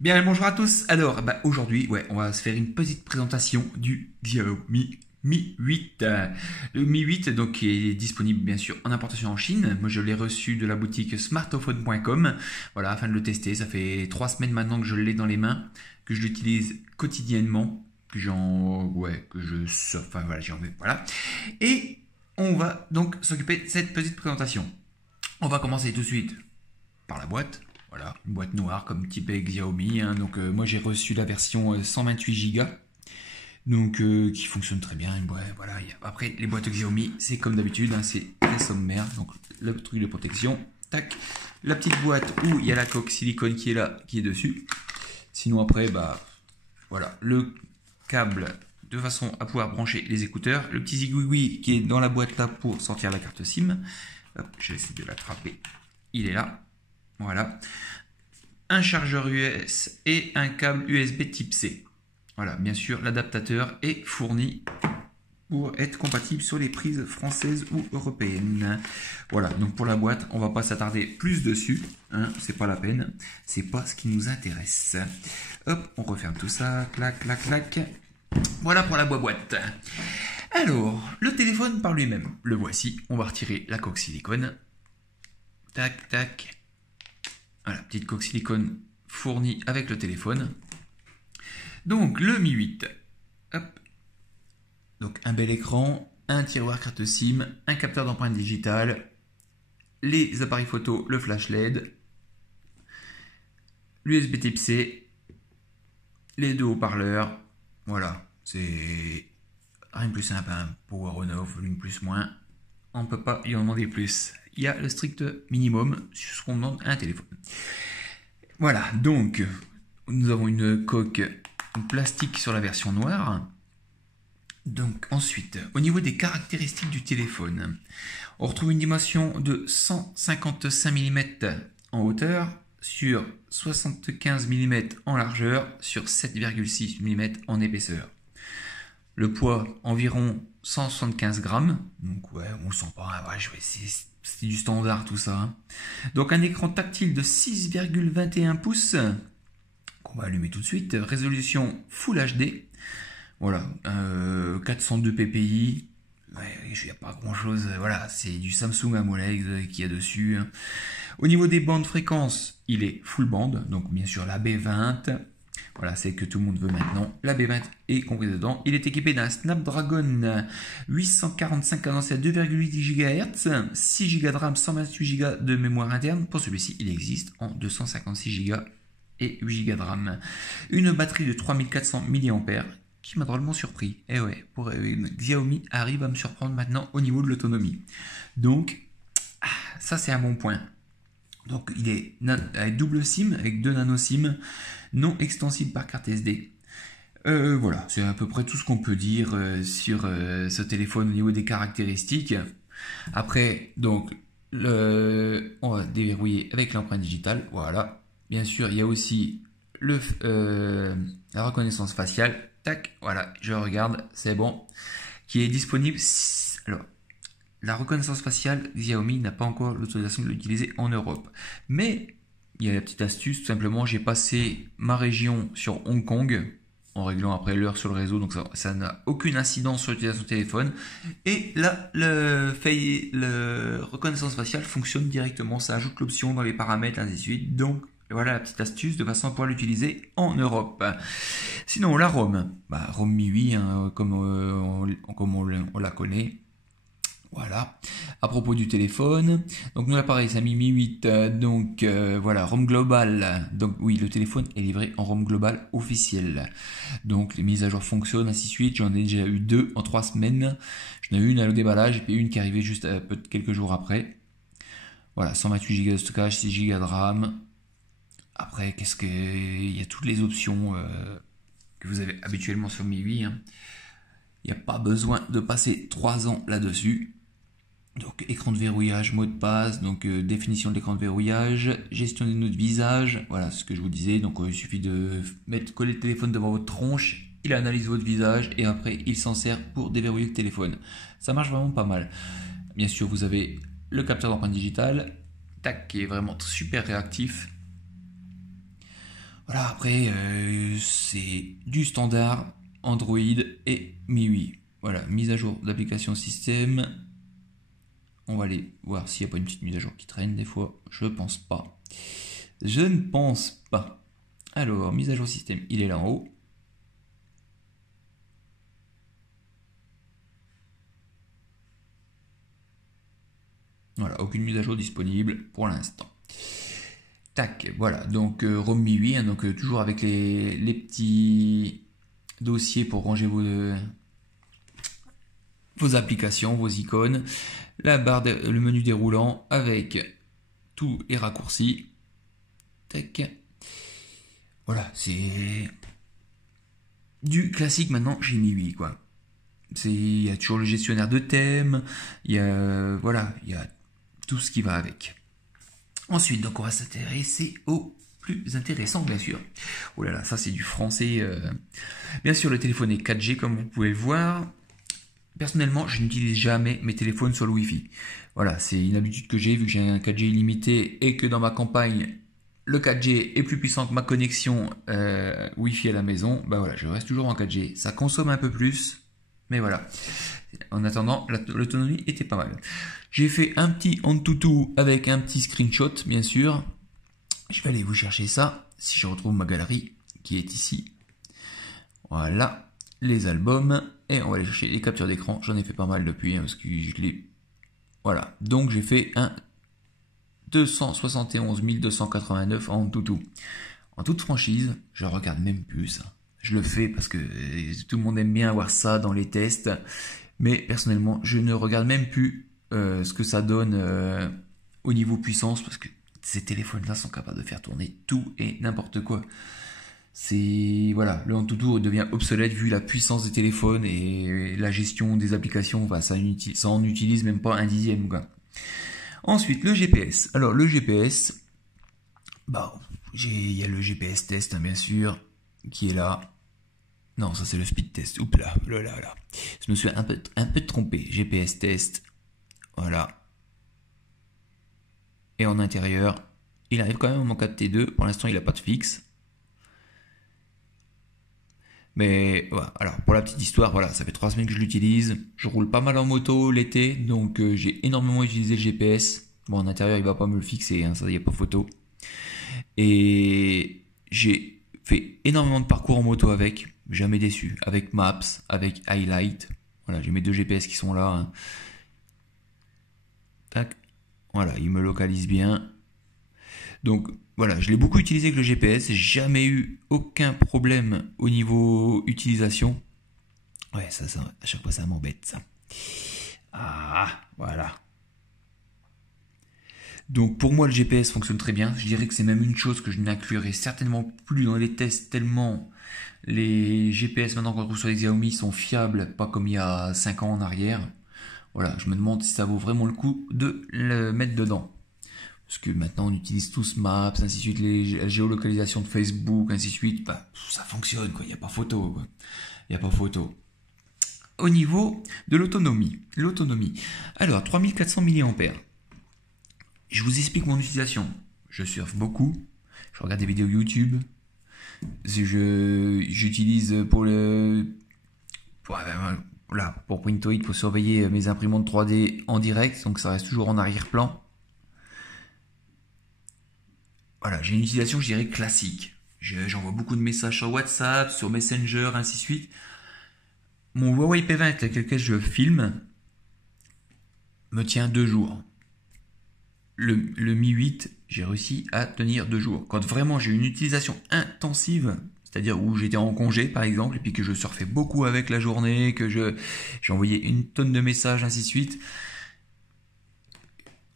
Bien, bonjour à tous. Alors, aujourd'hui, on va se faire une petite présentation du Xiaomi Mi 8. Le Mi 8, donc, qui est disponible bien sûr en importation en Chine. Moi, je l'ai reçu de la boutique smartophone.com. Voilà, afin de le tester. Ça fait 3 semaines maintenant que je l'ai dans les mains, que je l'utilise quotidiennement, enfin voilà, voilà. Et on va donc s'occuper de cette petite présentation. On va commencer tout de suite par la boîte. Voilà, une boîte noire comme type Xiaomi. Donc moi j'ai reçu la version 128 Go. Donc qui fonctionne très bien. Voilà, après les boîtes Xiaomi, c'est comme d'habitude, c'est très sommaire. Donc le truc de protection. Tac. La petite boîte où il y a la coque silicone qui est là, qui est dessus. Sinon après, voilà, le câble de façon à pouvoir brancher les écouteurs. Le petit zigouigoui qui est dans la boîte là pour sortir la carte SIM. Hop, je vais essayer de l'attraper. Il est là. Voilà. Un chargeur US et un câble USB type C. Voilà, bien sûr, l'adaptateur est fourni pour être compatible sur les prises françaises ou européennes. Voilà, donc pour la boîte, on va pas s'attarder plus dessus. C'est pas la peine. C'est pas ce qui nous intéresse. Hop, on referme tout ça. Clac, clac, clac. Voilà pour la boîte. Alors, le téléphone par lui-même. Le voici. On va retirer la coque silicone. Tac, tac. Voilà, petite coque silicone fournie avec le téléphone. Donc, le Mi 8. Hop. Donc, un bel écran, un tiroir carte SIM, un capteur d'empreinte digitale, les appareils photo, le flash LED, l'USB Type C, les deux haut-parleurs. Voilà, c'est rien de plus simple. Power on-off, volume plus moins. On ne peut pas y en demander plus. Il y a le strict minimum sur ce qu'on demande à un téléphone. Voilà, donc nous avons une coque en plastique sur la version noire. Donc ensuite, au niveau des caractéristiques du téléphone, on retrouve une dimension de 155 mm en hauteur sur 75 mm en largeur sur 7,6 mm en épaisseur. Le poids environ 175 grammes, donc on le sent pas, c'est du standard tout ça. Donc un écran tactile de 6,21 pouces, qu'on va allumer tout de suite, résolution Full HD, voilà, 402 ppi, il n'y a pas grand chose, voilà, c'est du Samsung AMOLED qu'il y a dessus. Au niveau des bandes fréquences, il est full band, donc bien sûr la B20. Voilà, c'est que tout le monde veut maintenant. La B20 est compris dedans. Il est équipé d'un Snapdragon 845 cadencé à 2,8 GHz, 6 Go de RAM, 128 Go de mémoire interne. Pour celui-ci, il existe en 256 Go et 8 Go de RAM. Une batterie de 3400 mAh qui m'a drôlement surpris. Et ouais, pour Xiaomi arrive à me surprendre maintenant au niveau de l'autonomie. Donc, ça c'est un bon point. Donc il est avec double SIM, avec 2 nano SIM, non extensible par carte SD. Voilà, c'est à peu près tout ce qu'on peut dire sur ce téléphone au niveau des caractéristiques. Après, donc, on va déverrouiller avec l'empreinte digitale. Voilà. Bien sûr, il y a aussi la reconnaissance faciale. Tac, voilà, je regarde, c'est bon. Qui est disponible. Alors, la reconnaissance faciale, Xiaomi n'a pas encore l'autorisation de l'utiliser en Europe. Mais il y a la petite astuce, tout simplement, j'ai passé ma région sur Hong Kong, en réglant après l'heure sur le réseau, donc ça n'a aucune incidence sur l'utilisation du téléphone. Et là, le reconnaissance faciale fonctionne directement, ça ajoute l'option dans les paramètres, ainsi de suite. Donc voilà la petite astuce de façon à pouvoir l'utiliser en Europe. Sinon, la ROM, ROM Mi 8, comme on la connaît. Voilà, à propos du téléphone, donc nous l'appareil c'est un Mi 8, voilà, ROM global, donc oui, le téléphone est livré en ROM global officiel, donc les mises à jour fonctionnent, ainsi de suite. J'en ai déjà eu 2 en 3 semaines, j'en ai eu une à le déballage et puis une qui est arrivée juste quelques jours après. Voilà, 128 Go de stockage, 6 Go de RAM. Après, il y a toutes les options que vous avez habituellement sur Mi 8, Il n'y a pas besoin de passer 3 ans là-dessus. Donc écran de verrouillage, mot de passe, donc définition de l'écran de verrouillage, gestion des notes de visage, voilà ce que je vous disais. Donc il suffit de coller le téléphone devant votre tronche, il analyse votre visage et après il s'en sert pour déverrouiller le téléphone. Ça marche vraiment pas mal. Bien sûr, vous avez le capteur d'empreinte digitale, tac, qui est vraiment super réactif. Voilà, après, c'est du standard Android et MIUI. Voilà, mise à jour d'application système. On va aller voir s'il n'y a pas une petite mise à jour qui traîne des fois. Je pense pas. Je ne pense pas. Alors, mise à jour système, il est là en haut. Voilà, aucune mise à jour disponible pour l'instant. Tac, voilà, donc ROM MIUI, hein, donc toujours avec les petits dossiers pour ranger vos applications, vos icônes, le menu déroulant avec tous les raccourcis. Tac. Voilà, c'est du classique maintenant chez MIUI, quoi. Il y a toujours le gestionnaire de thèmes, il y a, voilà, il y a tout ce qui va avec. Ensuite, donc on va s'intéresser au plus intéressant, bien sûr. Oh là là, ça c'est du français. Bien sûr, le téléphone est 4G, comme vous pouvez le voir. Personnellement, je n'utilise jamais mes téléphones sur le Wi-Fi. Voilà, c'est une habitude que j'ai, vu que j'ai un 4G illimité et que dans ma campagne, le 4G est plus puissant que ma connexion Wi-Fi à la maison. Bah voilà, je reste toujours en 4G. Ça consomme un peu plus, mais voilà. En attendant, l'autonomie était pas mal. J'ai fait un petit Antutu avec un petit screenshot, bien sûr. Je vais aller vous chercher ça, si je retrouve ma galerie, qui est ici. Voilà, les albums. Et on va aller chercher les captures d'écran. J'en ai fait pas mal depuis, hein, parce que je l'ai... Voilà, donc j'ai fait un 271 289 en Antutu. En toute franchise, je regarde même plus ça. Je le fais parce que tout le monde aime bien avoir ça dans les tests. Mais personnellement, je ne regarde même plus ce que ça donne au niveau puissance, parce que ces téléphones-là sont capables de faire tourner tout et n'importe quoi. C'est voilà, le Antutu devient obsolète vu la puissance des téléphones et la gestion des applications. Bah, ça en utilise même pas un dixième, quoi. Ensuite, le GPS. Alors le GPS, bah, il y a le GPS test, hein, bien sûr, qui est là. Non, ça c'est le speed test. Oups là. Je me suis un peu trompé. GPS test. Voilà. Et en intérieur, il arrive quand même en 4T2. Pour l'instant, il n'a pas de fixe. Mais voilà. Alors, pour la petite histoire, voilà, ça fait 3 semaines que je l'utilise. Je roule pas mal en moto l'été, donc j'ai énormément utilisé le GPS. Bon, en intérieur, il va pas me le fixer, hein, ça, il n'y a pas photo. Et j'ai fait énormément de parcours en moto avec. Jamais déçu. Avec Maps, avec Highlight. Voilà, j'ai mes 2 GPS qui sont là. Hein. Tac. Voilà, il me localise bien. Donc voilà, je l'ai beaucoup utilisé avec le GPS. J'ai jamais eu aucun problème au niveau utilisation. Ouais, ça à chaque fois ça m'embête ça. Ah, voilà. Donc pour moi le GPS fonctionne très bien. Je dirais que c'est même une chose que je n'inclurai certainement plus dans les tests, tellement les GPS maintenant qu'on trouve sur les Xiaomi sont fiables, pas comme il y a 5 ans en arrière. Voilà, je me demande si ça vaut vraiment le coup de le mettre dedans. Parce que maintenant on utilise tous Maps, ainsi de suite, la géolocalisation de Facebook, ainsi de suite. Bah, ça fonctionne, quoi. Il n'y a pas photo, quoi. Il n'y a pas photo. Au niveau de l'autonomie. Alors, 3400 mAh. Je vous explique mon utilisation. Je surfe beaucoup. Je regarde des vidéos YouTube. J'utilise pour Printoid, pour surveiller mes imprimantes 3D en direct, donc ça reste toujours en arrière-plan. Voilà, j'ai une utilisation, je dirais, classique. J'envoie beaucoup de messages sur WhatsApp, sur Messenger, ainsi de suite. Mon Huawei P20 avec lequel je filme me tient 2 jours. Le Mi 8, j'ai réussi à tenir 2 jours. Quand vraiment j'ai une utilisation intensive, c'est-à-dire où j'étais en congé par exemple, et puis que je surfais beaucoup avec la journée, que j'ai envoyé une tonne de messages, ainsi de suite.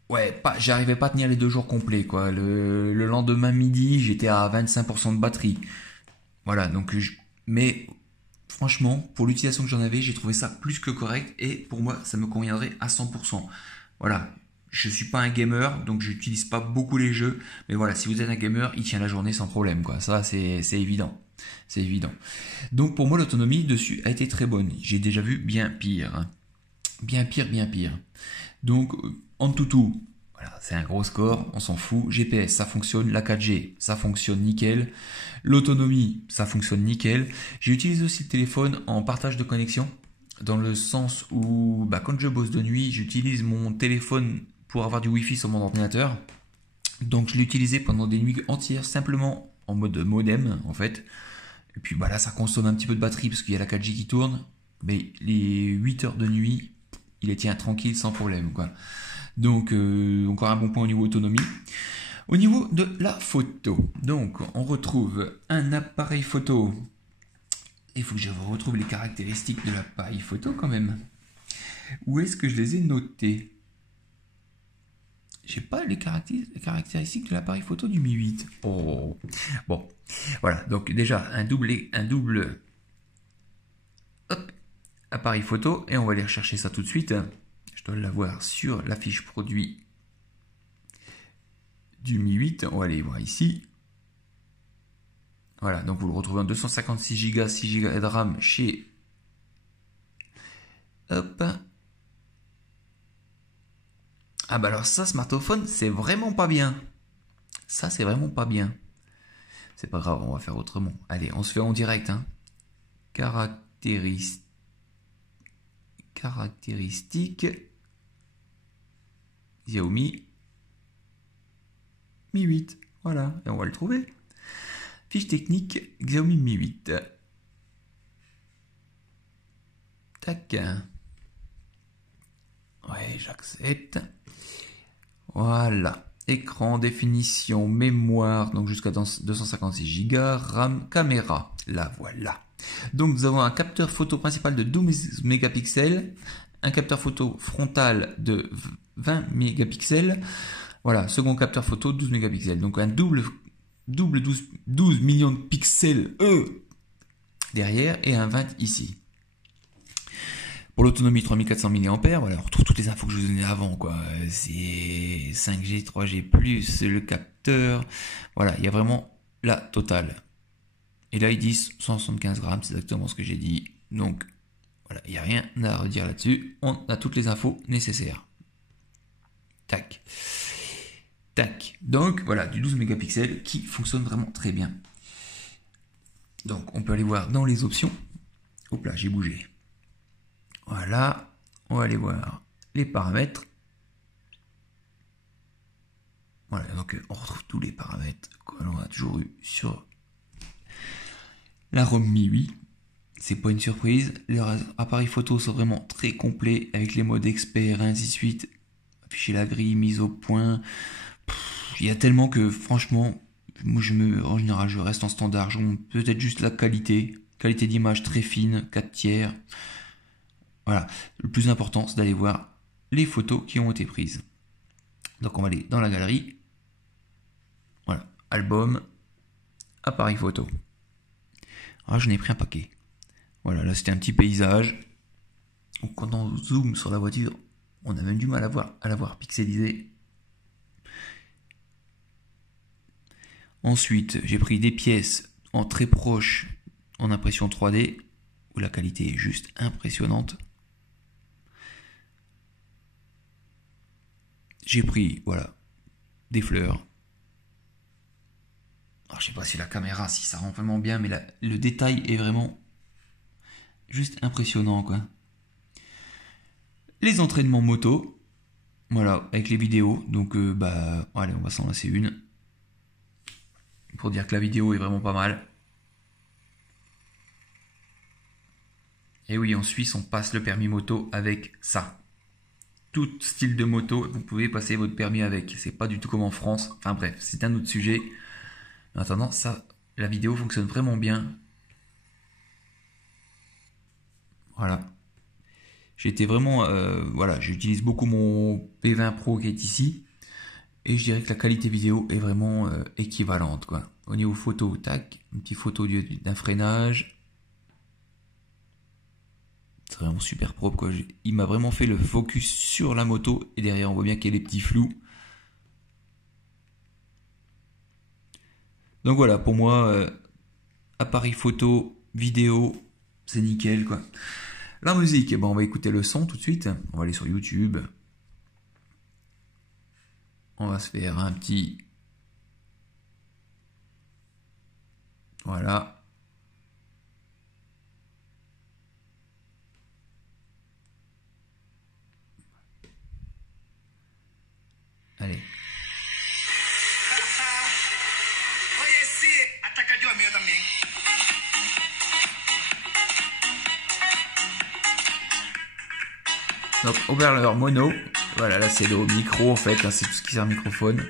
Ouais, j'arrivais pas à tenir les 2 jours complets, quoi. Le lendemain midi, j'étais à 25% de batterie. Voilà, donc mais franchement, pour l'utilisation que j'en avais, j'ai trouvé ça plus que correct, et pour moi, ça me conviendrait à 100%. Voilà. Je suis pas un gamer, donc j'utilise pas beaucoup les jeux. Mais voilà, si vous êtes un gamer, il tient la journée sans problème, quoi. Ça, c'est évident. C'est évident. Donc pour moi, l'autonomie dessus a été très bonne. J'ai déjà vu bien pire. Hein. Bien pire. Donc, Antutu, voilà, c'est un gros score, on s'en fout. GPS, ça fonctionne. La 4G, ça fonctionne nickel. L'autonomie, ça fonctionne nickel. J'ai utilisé aussi le téléphone en partage de connexion, dans le sens où quand je bosse de nuit, j'utilise mon téléphone pour avoir du Wi-Fi sur mon ordinateur. Donc je l'ai utilisé pendant des nuits entières, simplement en mode modem en fait. Et puis là, ça consomme un petit peu de batterie parce qu'il y a la 4G qui tourne. Mais les 8 heures de nuit, il les tient tranquille sans problème, quoi. Donc encore un bon point au niveau autonomie. Au niveau de la photo, donc on retrouve un appareil photo. Il faut que je retrouve les caractéristiques de l'appareil photo quand même. Où est-ce que je les ai notées? J'ai pas les caractéristiques de l'appareil photo du Mi 8. Oh. Bon, voilà. Donc déjà un double hop, appareil photo, et on va aller rechercher ça tout de suite. Je dois l'avoir sur la fiche produit du Mi 8. On va aller voir ici. Voilà, donc vous le retrouvez en 256 Go, 6 Go de RAM chez... Hop. Ah alors ça, smartphone, c'est vraiment pas bien. Ça, c'est vraiment pas bien. C'est pas grave, on va faire autrement. Allez, on se fait en direct. Hein. Caractéristiques. Xiaomi Mi 8. Voilà, et on va le trouver. Fiche technique Xiaomi Mi 8. Tac. Ouais, j'accepte. Voilà. Écran, définition, mémoire, donc jusqu'à 256 Go, RAM, caméra. Là, voilà. Donc nous avons un capteur photo principal de 12 mégapixels, un capteur photo frontal de 20 mégapixels. Voilà, second capteur photo 12 mégapixels. Donc un double 12 millions de pixels derrière et un 20 ici. Pour l'autonomie, 3400 mAh, voilà, on retrouve toutes les infos que je vous donnais avant, quoi. C'est 5G, 3G+, le capteur. Voilà, il y a vraiment la totale. Et là, ils disent 175 grammes, c'est exactement ce que j'ai dit. Donc, voilà, il n'y a rien à redire là-dessus. On a toutes les infos nécessaires. Tac. Tac. Donc, voilà, du 12 mégapixels qui fonctionne vraiment très bien. Donc, on peut aller voir dans les options. Hop là, j'ai bougé. Voilà, on va aller voir les paramètres. Voilà, donc on retrouve tous les paramètres qu'on a toujours eu sur la ROM Mi 8. C'est pas une surprise. Les appareils photo sont vraiment très complets avec les modes expert, ainsi de suite. Afficher la grille, mise au point. Il y a tellement que franchement, moi en général je reste en standard. Peut-être juste la qualité d'image très fine, 4 tiers. Voilà, le plus important, c'est d'aller voir les photos qui ont été prises. Donc on va aller dans la galerie. Voilà, album, appareil photo. Ah, j'en ai pris un paquet. Voilà, là c'était un petit paysage. Donc quand on zoome sur la voiture, on a même du mal à la voir pixelisée. Ensuite, j'ai pris des pièces en très proche en impression 3D, où la qualité est juste impressionnante. J'ai pris, voilà, des fleurs. Alors, je sais pas si la caméra, si ça rend vraiment bien, mais le détail est vraiment juste impressionnant, quoi. Les entraînements moto, voilà, avec les vidéos. Donc, allez, on va s'en lancer une. Pour dire que la vidéo est vraiment pas mal. Et oui, en Suisse, on passe le permis moto avec ça. Tout style de moto, vous pouvez passer votre permis avec. C'est pas du tout comme en France. Enfin bref, c'est un autre sujet. En attendant, ça, la vidéo fonctionne vraiment bien. Voilà. J'étais vraiment, voilà, j'utilise beaucoup mon P20 Pro qui est ici. Et je dirais que la qualité vidéo est vraiment équivalente, quoi. Au niveau photo, tac, une petite photo d'un freinage. C'est vraiment super propre, quoi. Il m'a vraiment fait le focus sur la moto et derrière on voit bien qu'il y a les petits flous. Donc voilà, pour moi, appareil photo, vidéo, c'est nickel, quoi. La musique, on va écouter le son tout de suite. On va aller sur YouTube. On va se faire un petit... Voilà. Allez. Donc haut-parleur mono. Voilà, là c'est le micro en fait, là c'est tout ce qui sert à microphone.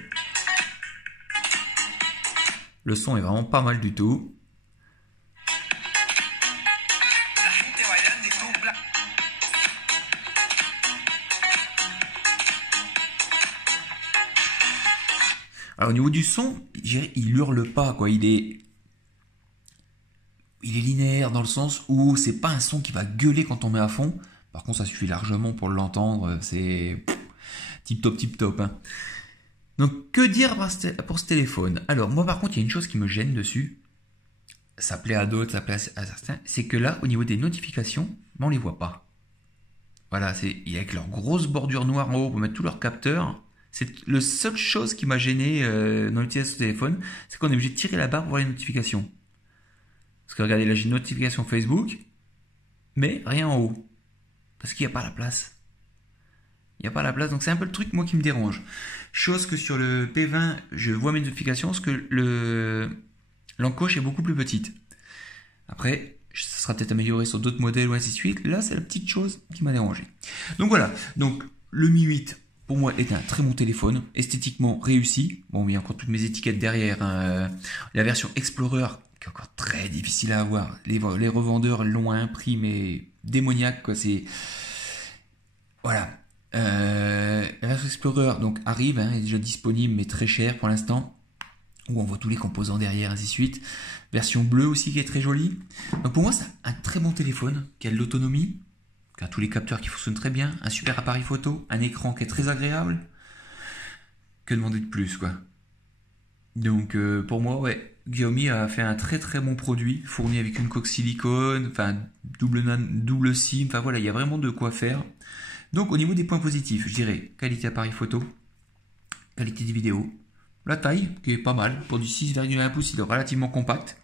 Le son est vraiment pas mal du tout. Alors au niveau du son, il hurle pas quoi, il est linéaire dans le sens où c'est pas un son qui va gueuler quand on met à fond. Par contre ça suffit largement pour l'entendre, c'est tip top hein. Donc que dire pour ce téléphone? Alors moi par contre il y a une chose qui me gêne dessus, ça plaît à d'autres, ça plaît à certains, c'est que là au niveau des notifications, on les voit pas. Voilà, c'est avec leur grosse bordure noire en haut pour mettre tous leurs capteurs. C'est la seule chose qui m'a gêné dans l'utilisation de ce téléphone, c'est qu'on est obligé de tirer la barre pour voir les notifications. Parce que regardez, là j'ai une notification Facebook, mais rien en haut. Parce qu'il n'y a pas la place. Il n'y a pas la place, donc c'est un peu le truc moi qui me dérange. Chose que sur le P20, je vois mes notifications, parce que l'encoche est beaucoup plus petite. Après, ça sera peut-être amélioré sur d'autres modèles ou ainsi de suite. Là, c'est la petite chose qui m'a dérangé. Donc voilà, donc le Mi 8, pour moi, est un très bon téléphone, esthétiquement réussi. Bon, il y a encore toutes mes étiquettes derrière. Hein. La version Explorer, qui est encore très difficile à avoir. Les revendeurs l'ont à un prix, mais démoniaque, quoi. C'est... Voilà. La version Explorer, donc, arrive, hein, est déjà disponible, mais très cher pour l'instant. Où on voit tous les composants derrière, ainsi de suite. Version bleue aussi, qui est très jolie. Donc, pour moi, c'est un très bon téléphone, qui a de l'autonomie, qui a tous les capteurs qui fonctionnent très bien, un super appareil photo, un écran qui est très agréable. Que demander de plus, quoi. Donc pour moi, ouais, Xiaomi a fait un très très bon produit, fourni avec une coque silicone, enfin double SIM, enfin voilà, il y a vraiment de quoi faire. Donc au niveau des points positifs, je dirais qualité appareil photo, qualité des vidéos, la taille qui est pas mal, pour du 6,1 pouces, il est relativement compact.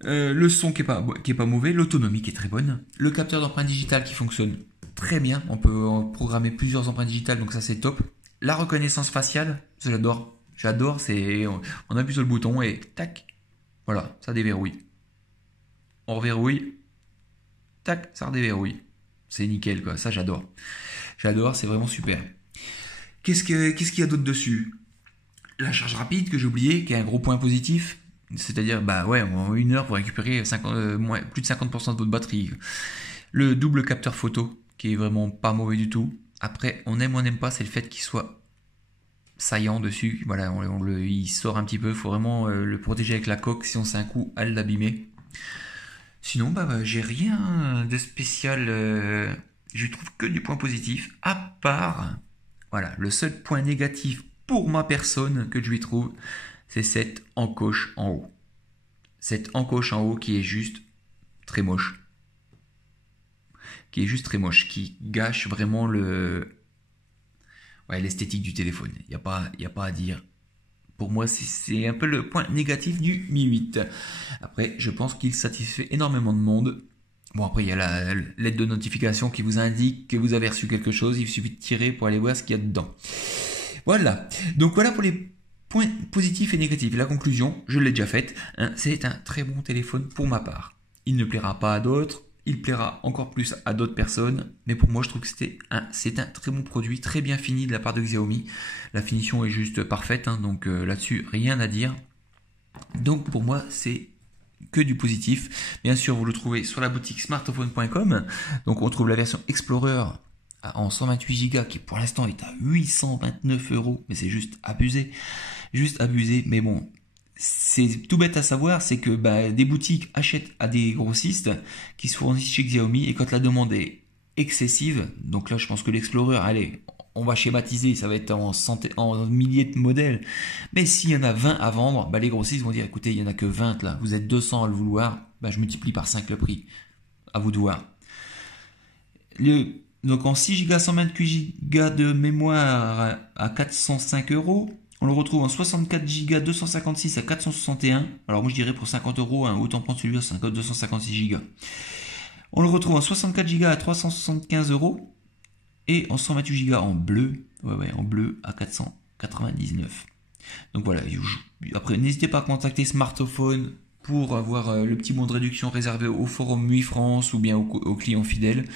Le son qui est pas mauvais, l'autonomie qui est très bonne, le capteur d'empreinte digitale qui fonctionne très bien, on peut programmer plusieurs empreintes digitales, donc ça c'est top. La reconnaissance faciale, ça j'adore. J'adore, c'est on appuie sur le bouton et tac, voilà, ça déverrouille. On reverrouille, tac, ça redéverrouille. C'est nickel quoi, ça j'adore. J'adore, c'est vraiment super. Qu'est-ce qu'il y a d'autre dessus? La charge rapide que j'ai oublié, qui est un gros point positif. C'est-à-dire, bah ouais, en 1 heure pour récupérer plus de 50% de votre batterie. Le double capteur photo, qui est vraiment pas mauvais du tout. Après, on aime ou on n'aime pas, c'est le fait qu'il soit saillant dessus. Voilà, il sort un petit peu. Il faut vraiment le protéger avec la coque, sinon c'est un coup à l'abîmer. Sinon, j'ai rien de spécial. Je trouve que du point positif, à part, voilà, le seul point négatif pour ma personne que je lui trouve, c'est cette encoche en haut. Cette encoche en haut qui est juste très moche. Qui gâche vraiment l'esthétique du téléphone. Il n'y a pas à dire. Pour moi, c'est un peu le point négatif du Mi 8. Après, je pense qu'il satisfait énormément de monde. Bon, après, il y a la lettre de notification qui vous indique que vous avez reçu quelque chose. Il suffit de tirer pour aller voir ce qu'il y a dedans. Voilà. Donc voilà pour les points positifs et négatifs. La conclusion, je l'ai déjà faite. Hein, c'est un très bon téléphone pour ma part. Il ne plaira pas à d'autres. Il plaira encore plus à d'autres personnes, mais pour moi je trouve que c'est un très bon produit, très bien fini de la part de Xiaomi. La finition est juste parfaite, hein, donc là-dessus rien à dire. Donc pour moi c'est que du positif. Bien sûr vous le trouvez sur la boutique smartphone.com. Donc on trouve la version Explorer en 128 Go qui pour l'instant est à 829 €, mais c'est juste abusé, mais bon. C'est tout bête à savoir, c'est que des boutiques achètent à des grossistes qui se fournissent chez Xiaomi, et quand la demande est excessive, donc là je pense que l'Explorer, allez, on va schématiser, ça va être en milliers de modèles, mais s'il y en a 20 à vendre, les grossistes vont dire écoutez, il n'y en a que 20 là, vous êtes 200 à le vouloir, je multiplie par 5 le prix, à vous de voir. Donc en 6 Go 128 Go de mémoire à 405 euros. On le retrouve en 64 Go 256 à 461. Alors moi je dirais pour 50 euros, hein, autant prendre celui-là 256 Go. On le retrouve en 64 Go à 375 euros. Et en 128 Go en bleu, en bleu à 499. Donc voilà, après n'hésitez pas à contacter Smartophone pour avoir le petit bon de réduction réservé au forum MUI France ou bien aux clients fidèles.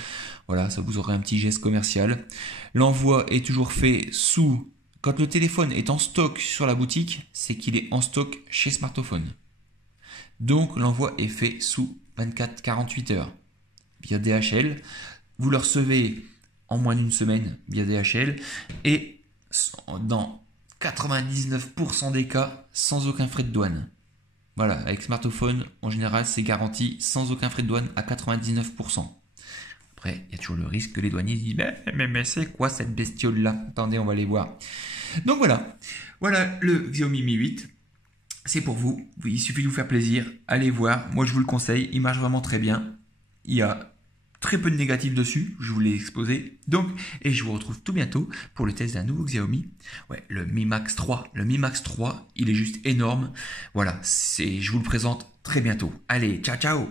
Voilà, ça vous aura un petit geste commercial. L'envoi est toujours fait quand le téléphone est en stock sur la boutique, c'est qu'il est en stock chez Smartophone. Donc l'envoi est fait sous 24-48 heures via DHL. Vous le recevez en moins d'une semaine via DHL et dans 99% des cas sans aucun frais de douane. Voilà, avec Smartophone, en général, c'est garanti sans aucun frais de douane à 99%. Après, il y a toujours le risque que les douaniers disent mais c'est quoi cette bestiole-là? Attendez, on va aller voir. Donc voilà le Xiaomi Mi 8. C'est pour vous. Il suffit de vous faire plaisir. Allez voir. Moi, je vous le conseille. Il marche vraiment très bien. Il y a très peu de négatifs dessus. Je vous l'ai exposé. Donc, et je vous retrouve tout bientôt pour le test d'un nouveau Xiaomi. Ouais, le Mi Max 3. Le Mi Max 3, il est juste énorme. Voilà, je vous le présente très bientôt. Allez, ciao, ciao!